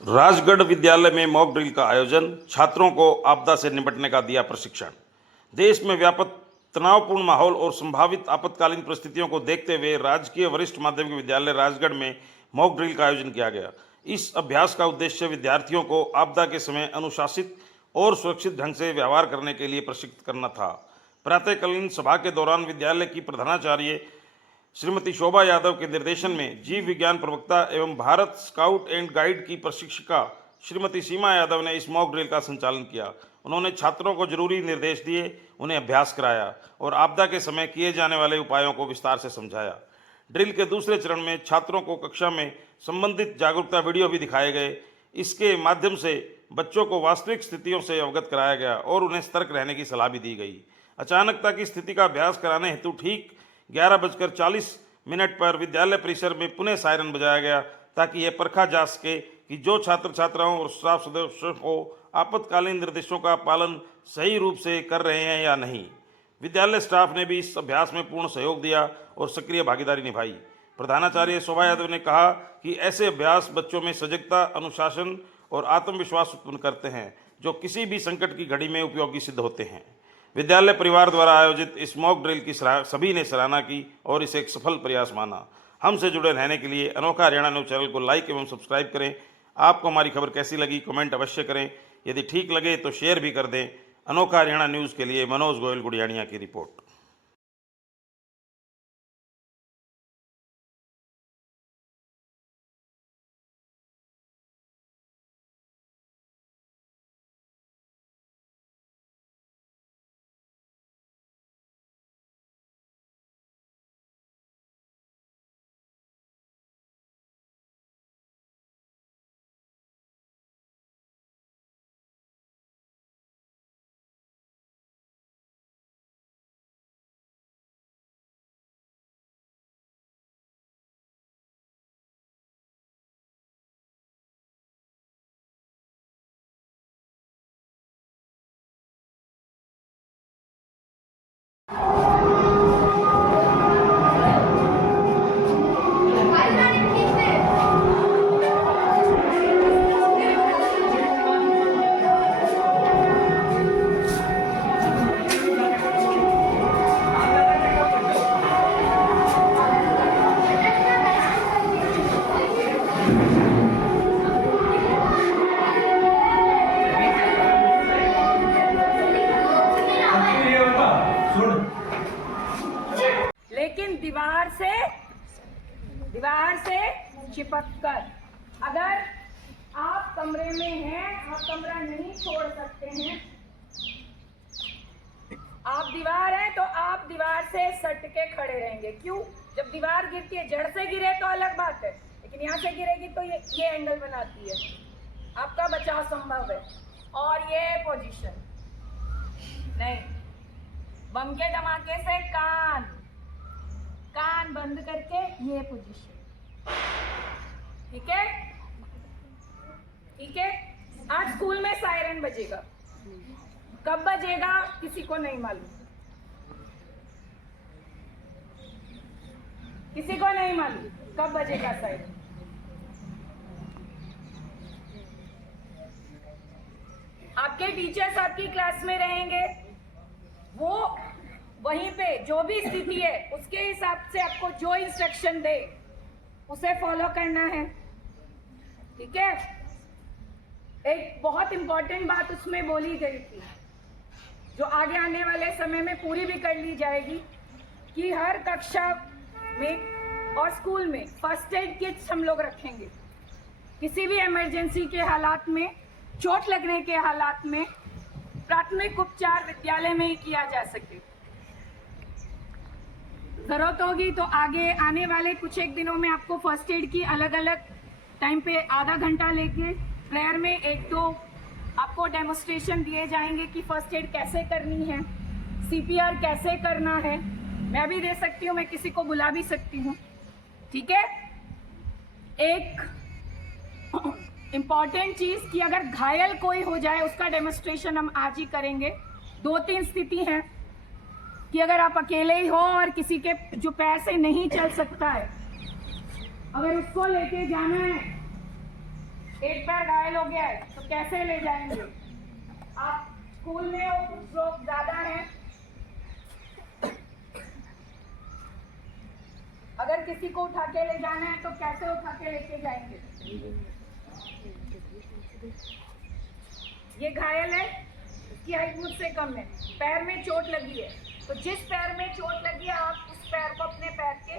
राजगढ़ विद्यालय में mock drill का आयोजन, छात्रों को आपदा से निपटने का दिया प्रशिक्षण। देश में व्यापक तनावपूर्ण माहौल और संभावित आपातकालीन परिस्थितियों को देखते हुए राजकीय वरिष्ठ माध्यमिक विद्यालय राजगढ़ में मॉक ड्रिल का आयोजन किया गया। इस अभ्यास का उद्देश्य विद्यार्थियों को आपदा के समय अनुशासित और सुरक्षित ढंग से व्यवहार करने के लिए प्रशिक्षित करना था। प्रातःकालीन सभा के दौरान विद्यालय की प्रधानाचार्य श्रीमती शोभा यादव के निर्देशन में जीव विज्ञान प्रवक्ता एवं भारत स्काउट एंड गाइड की प्रशिक्षिका श्रीमती सीमा यादव ने इस मॉक ड्रिल का संचालन किया। उन्होंने छात्रों को जरूरी निर्देश दिए, उन्हें अभ्यास कराया और आपदा के समय किए जाने वाले उपायों को विस्तार से समझाया। ड्रिल के दूसरे चरण में छात्रों को कक्षा में संबंधित जागरूकता वीडियो भी दिखाए गए। इसके माध्यम से बच्चों को वास्तविक स्थितियों से अवगत कराया गया और उन्हें सतर्क रहने की सलाह भी दी गई। अचानकता की स्थिति का अभ्यास कराने हेतु ठीक 11:40 पर विद्यालय परिसर में पुनः सायरन बजाया गया ताकि यह परखा जा सके कि जो छात्र छात्राओं और स्टाफ सदस्यों को आपातकालीन निर्देशों का पालन सही रूप से कर रहे हैं या नहीं। विद्यालय स्टाफ ने भी इस अभ्यास में पूर्ण सहयोग दिया और सक्रिय भागीदारी निभाई। प्रधानाचार्य शोभा यादव ने कहा कि ऐसे अभ्यास बच्चों में सजगता, अनुशासन और आत्मविश्वास उत्पन्न करते हैं, जो किसी भी संकट की घड़ी में उपयोगी सिद्ध होते हैं। विद्यालय परिवार द्वारा आयोजित इस मॉक ड्रिल की सभी ने सराहना की और इसे एक सफल प्रयास माना। हमसे जुड़े रहने के लिए अनोखा हरियाणा न्यूज़ चैनल को लाइक एवं सब्सक्राइब करें। आपको हमारी खबर कैसी लगी कमेंट अवश्य करें। यदि ठीक लगे तो शेयर भी कर दें। अनोखा हरियाणा न्यूज़ के लिए मनोज गोयल गुड़ियानिया की रिपोर्ट। लेकिन दीवार से चिपक कर, अगर आप कमरे में हैं, आप कमरा नहीं छोड़ सकते हैं, आप दीवार हैं तो आप दीवार से सट के खड़े रहेंगे। क्यों? जब दीवार गिरती है, जड़ से गिरे तो अलग बात है, लेकिन यहाँ से गिरेगी तो ये एंगल बनाती है, आपका बचाव संभव है। और ये पोजीशन नहीं, बम के धमाके से कान बंद करके ये पोजीशन, ठीक है? ठीक है। आज स्कूल में सायरन बजेगा, कब बजेगा किसी को नहीं मालूम, किसी को नहीं मालूम कब बजेगा सायरन। आपके टीचर्स आपकी क्लास में रहेंगे, वो वहीं पे जो भी स्थिति है उसके हिसाब से आपको जो इंस्ट्रक्शन दे उसे फॉलो करना है, ठीक है? एक बहुत इंपॉर्टेंट बात उसमें बोली गई थी, जो आगे आने वाले समय में पूरी भी कर ली जाएगी, कि हर कक्षा में और स्कूल में फर्स्ट एड किट्स हम लोग रखेंगे। किसी भी इमरजेंसी के हालात में, चोट लगने के हालात में प्राथमिक उपचार विद्यालय में ही किया जा सके। जरूरत होगी तो आगे आने वाले कुछ एक दिनों में आपको फर्स्ट एड की अलग अलग टाइम पे आधा घंटा लेके प्रेयर में 1-2 आपको डेमोस्ट्रेशन दिए जाएंगे कि फर्स्ट एड कैसे करनी है, सीपीआर कैसे करना है। मैं भी दे सकती हूँ, मैं किसी को बुला भी सकती हूँ, ठीक है? एक इम्पॉर्टेंट चीज कि अगर घायल कोई हो जाए उसका डेमोस्ट्रेशन हम आज ही करेंगे। 2-3 स्थिति हैं कि अगर आप अकेले ही हो और किसी के जो पैर से नहीं चल सकता है, अगर उसको लेके जाना है एक पैर घायल हो गया है तो कैसे ले जाएंगे? आप स्कूल में हो, कुछ लोग ज्यादा हैं, अगर किसी को उठा के ले जाना है तो कैसे उठा के लेके जाएंगे? ये घायल है, इसकी हाइट मुझसे कम है, पैर में चोट लगी है, तो जिस पैर में चोट लगी है आप उस पैर को अपने पैर के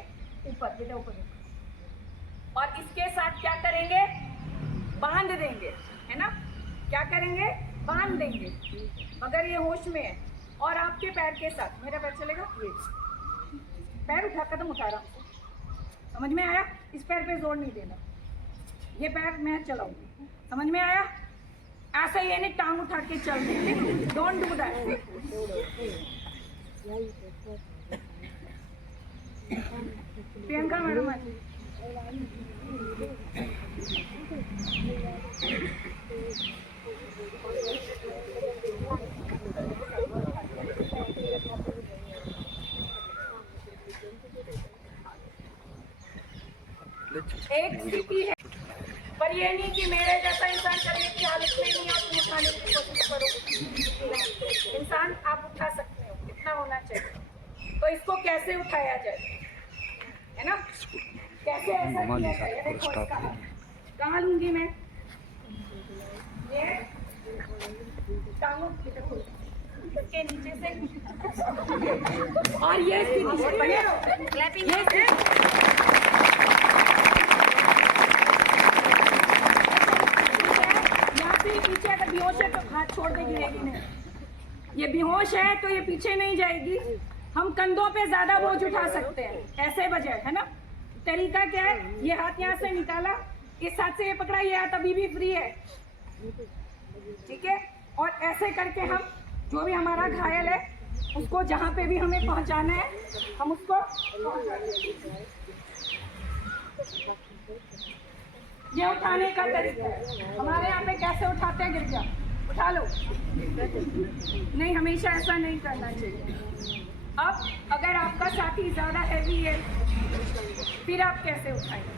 ऊपर बेटा ऊपर रखो। और इसके साथ क्या करेंगे? बांध देंगे, है ना? क्या करेंगे? बांध देंगे। अगर ये होश में है और आपके पैर के साथ मेरा पैर चलेगा, ये पैर उठा, कदम उठा रहा हूँ, समझ में आया? इस पैर पे जोर नहीं देना, ये पैर मैं चलाऊंगी, समझ में आया? ऐसा ही नहीं टांग उठा के चल देंगे, don't do that. Priyanka madam एक स्थिति है, पर ये नहीं कि मेरे जैसा इंसान करने की हालत में नहीं आप उठाने की कोशिश करो। इंसान आप उठा सकते हो, इतना होना चाहिए। तो इसको कैसे उठाया जाए, है ना? कैसे ऐसा किया जाए? देखो इसका कहाँ लूंगी मैं? ये टांगों के नीचे से और ये स्थिति से बने रहो, क्लैपिंग पीछे अगर बेहोश है तो हाथ छोड़ दे, गिरेगी नहीं। ये बेहोश है तो ये पीछे नहीं जाएगी, हम कंधों पे ज्यादा बोझ उठा सकते हैं, ऐसे बजाय, है ना? तरीका क्या है? ये हाथ यहाँ से निकाला, इस हाथ से ये पकड़ा, ये हाथ अभी भी फ्री है, ठीक है? और ऐसे करके हम जो भी हमारा घायल है उसको जहाँ पे भी हमें पहुँचाना है हम उसको ये उठाने का तरीका है। हमारे यहाँ पे कैसे उठाते हैं? गिर गया, उठा लो, नहीं, हमेशा ऐसा नहीं करना चाहिए। अब अगर आपका साथी ज्यादा हैवी है फिर आप कैसे उठाएंगे?